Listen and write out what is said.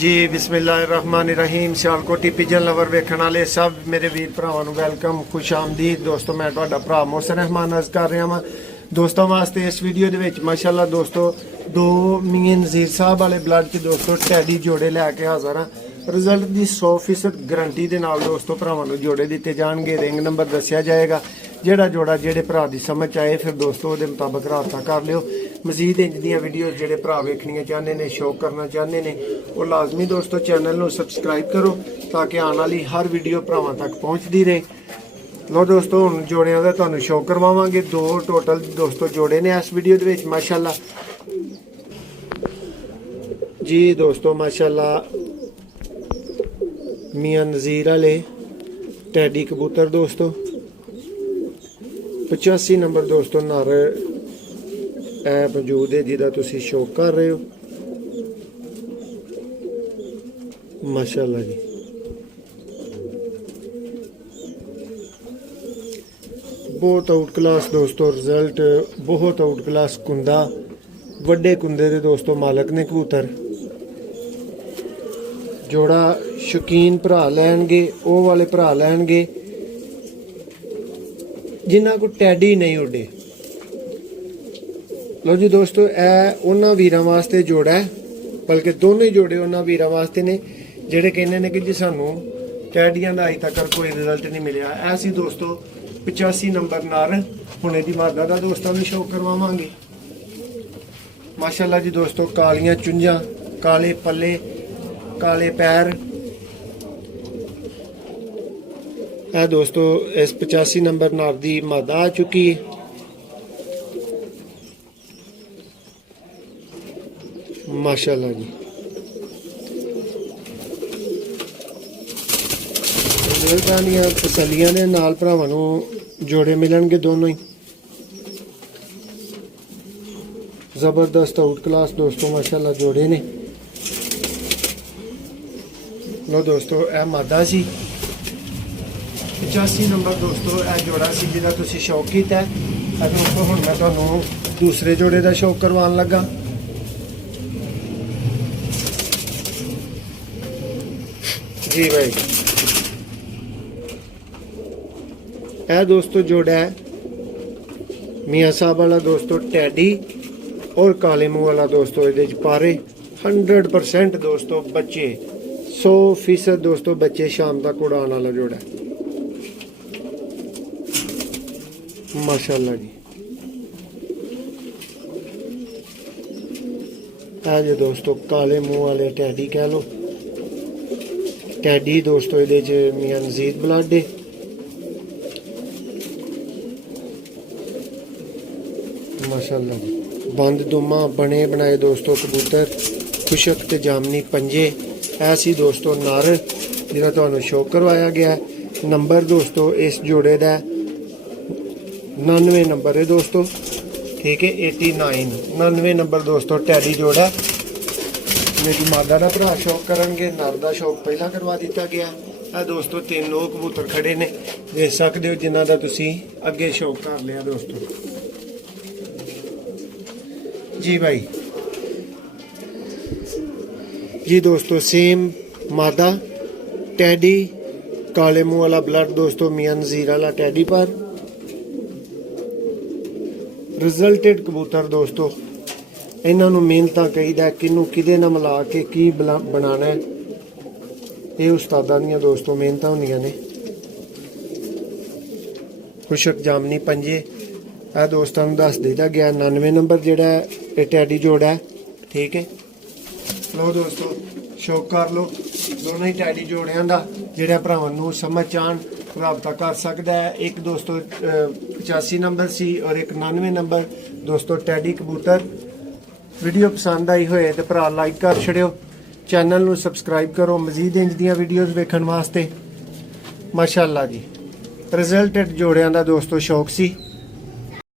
जी बिस्मिल्लाहिर्रहमानिर्रहीम। Sialkoti pigeon lover वेखण वाले सब मेरे वीर भरावां नूं वेलकम, खुश आमदीद। दोस्तों मैं तुहाडा भरा मोहसिन रहमान अर्ज कर रहा वां दोस्तों वास्ते इस वीडियो दे विच माशाअल्लाह दोस्तों दो मियां नज़ीर साहब वाले ब्लड च दोस्तों टैडी जोड़े लैके हाज़र हाँ। रिजल्ट की 100% गारंटी के नाल दोस्तों भरावां नूं जोड़े दिते जाणगे। रिंग नंबर दस्सिया जाएगा, जेड़ा जोड़ा जेड़े भरा दी समझ आए फिर दोस्तों उहदे मुताबक राबता कर लियो। मजीद इंज दियां वीडियो जेड़े भरा वेखणियां चाहते हैं, शौक करना चाहते हैं, वो लाजमी दोस्तों चैनल नूं सबसक्राइब करो ताकि आने वाली हर वीडियो भरावां तक पहुँचती रहे। लो दोस्तों हुण जोड़ियां दा तुहानूं शो करवावांगे। दो टोटल दोस्तों जोड़े ने इस वीडियो दे विच माशाअल्लाह जी। दोस्तों माशाअल्लाह मियां नज़ीर वाले टैडी कबूतर दोस्तों 85 नंबर दोस्तों नर ऐ मौजूद है जिहदा तुसीं शो कर रहे हो माशाअल्लाह जी। बहुत आउट क्लास दोस्तों रिजल्ट, बहुत आउट क्लास कुंदा, वड्डे कुंदे दे दोस्तों मालक ने कबूतर। जोड़ा शौकीन भरा लैणगे, वो वाले भरा लैणगे जिन्हां को टैडी नहीं उड्डे। लो जी दोस्तों ए उन्हां वीरां वास्ते जोड़ा है, बल्कि दोनों ही जोड़े उन्हां वीरां वास्ते ने जिहड़े कहंदे ने कि जी सानूं टैडियां दा अज तक कोई रिजल्ट नहीं मिलिया। ऐसी दोस्तों 85 नंबर नर हुणे दी मादा दा दोस्तों भी शो करवावांगे माशाअल्लाह जी। दोस्तों कालियां चुंझां, काले पल्ले, काले पैर। है दोस्तों इस 85 नंबर नर दी मादा आ चुकी है माशाअल्लाह जी। तसलियां दे नाल भरावां नूं जोड़े मिलणगे दोनों ही जबरदस्त आउट क्लास दोस्तों माशाअल्लाह जोड़े ने। लो दोस्तों यह मादा सी 85 नंबर दोस्तों यह जोड़ा सी जिहदा तुसीं शौक कीता है। दोस्तों हुण मैं तुहानूं दूसरे जोड़े का शौक करवाउण लगा। जी भाई यह दोस्तों जोड़ा है मियाँ साहब वाला दोस्तों टैडी और काले मुँह वाला दोस्तों ये पारे 100% दोस्तों बच्चे 100% दोस्तों बच्चे शाम तक उड़ाने वाला जोड़ा है माशाअल्लाह जी। है जो दोस्तों काले मुँह वाले टैडी कह लो, टैडी दोस्तों ये मियाँ नज़ीर ब्लड है माशाअल्लाह जी। बंद दुमा बने बनाए दोस्तों कबूतर, खुशक ते जामनी पंजे। ऐसी दोस्तों नर जिहदा तुहानूं शो करवाया गया। नंबर दोस्तों इस जोड़े का 99 नंबर है दोस्तों, ठीक है 89 नंबर दोस्तों टैडी जोड़ा। मेरी मादा का भरा शौक करनगे, नर का शौक पहला करवा दिता गया है। दोस्तों 3 लोग कबूतर खड़े ने देख सकते हो जिन्हों का तुसीं अगे शौक कर लिया दोस्तों जी भाई जी। दोस्तों सेम मादा टैडी काले मुँह वाला ब्लड दोस्तों मियाँ नज़ीर वाला टैडी पर रिजल्टेड कबूतर दोस्तों। इन्हों मेहनत कहीदा किनू किदे नाल मिला के की बनाना है, ये उस्तादां दियां दोस्तों मेहनत होंदियां ने। खुशक जामनी पंजे यह दोस्तों दस दिता गया 99 नंबर जोड़ा ये टैडी जोड़ा है, ठीक है। लो दोस्तों शौक कर लो दोनों ही टैडी जोड़ियां दा जिहड़ा भरावां नूं समझ आण राबता कर सकता है। एक दोस्तों 85 नंबर सी और एक 99 नंबर दोस्तों टैडी कबूतर। वीडियो पसंद आई होए तो भरा लाइक कर छड़ियो, चैनल नूं सबसक्राइब करो मजीद इंज दियां वीडियोज़ वेखण वास्ते माशाअल्लाह जी। रिजल्टेड जोड़ियां दा दोस्तों शौक सी।